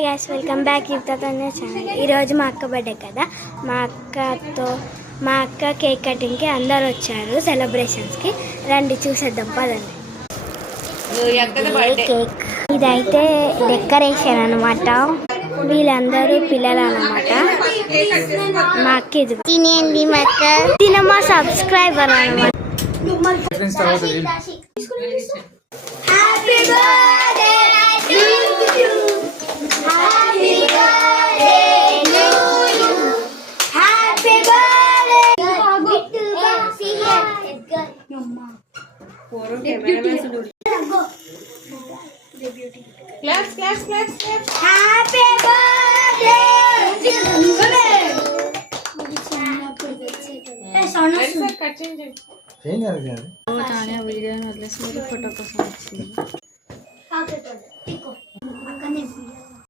Hi guys, welcome back యువత channel. ఈరోజు మా అక్క బర్త్డే కదా. మా అక్క కేక్ కటింగ్కి అందరు వచ్చారు సెలబ్రేషన్స్కి. రండి చూసేద్దాం పదండి. కేక్ ఇదైతే డెకరేషన్ అనమాట. వీళ్ళందరూ పిల్లలు అనమాట. మా అక్క ఇది తినేయండి. మా అక్క తినమా సబ్స్క్రైబర్ అనమాట. Claps, claps, claps, claps. Happy birthday to you. వీడియోని వదిలేసి ఫోటో కోసం వచ్చింది.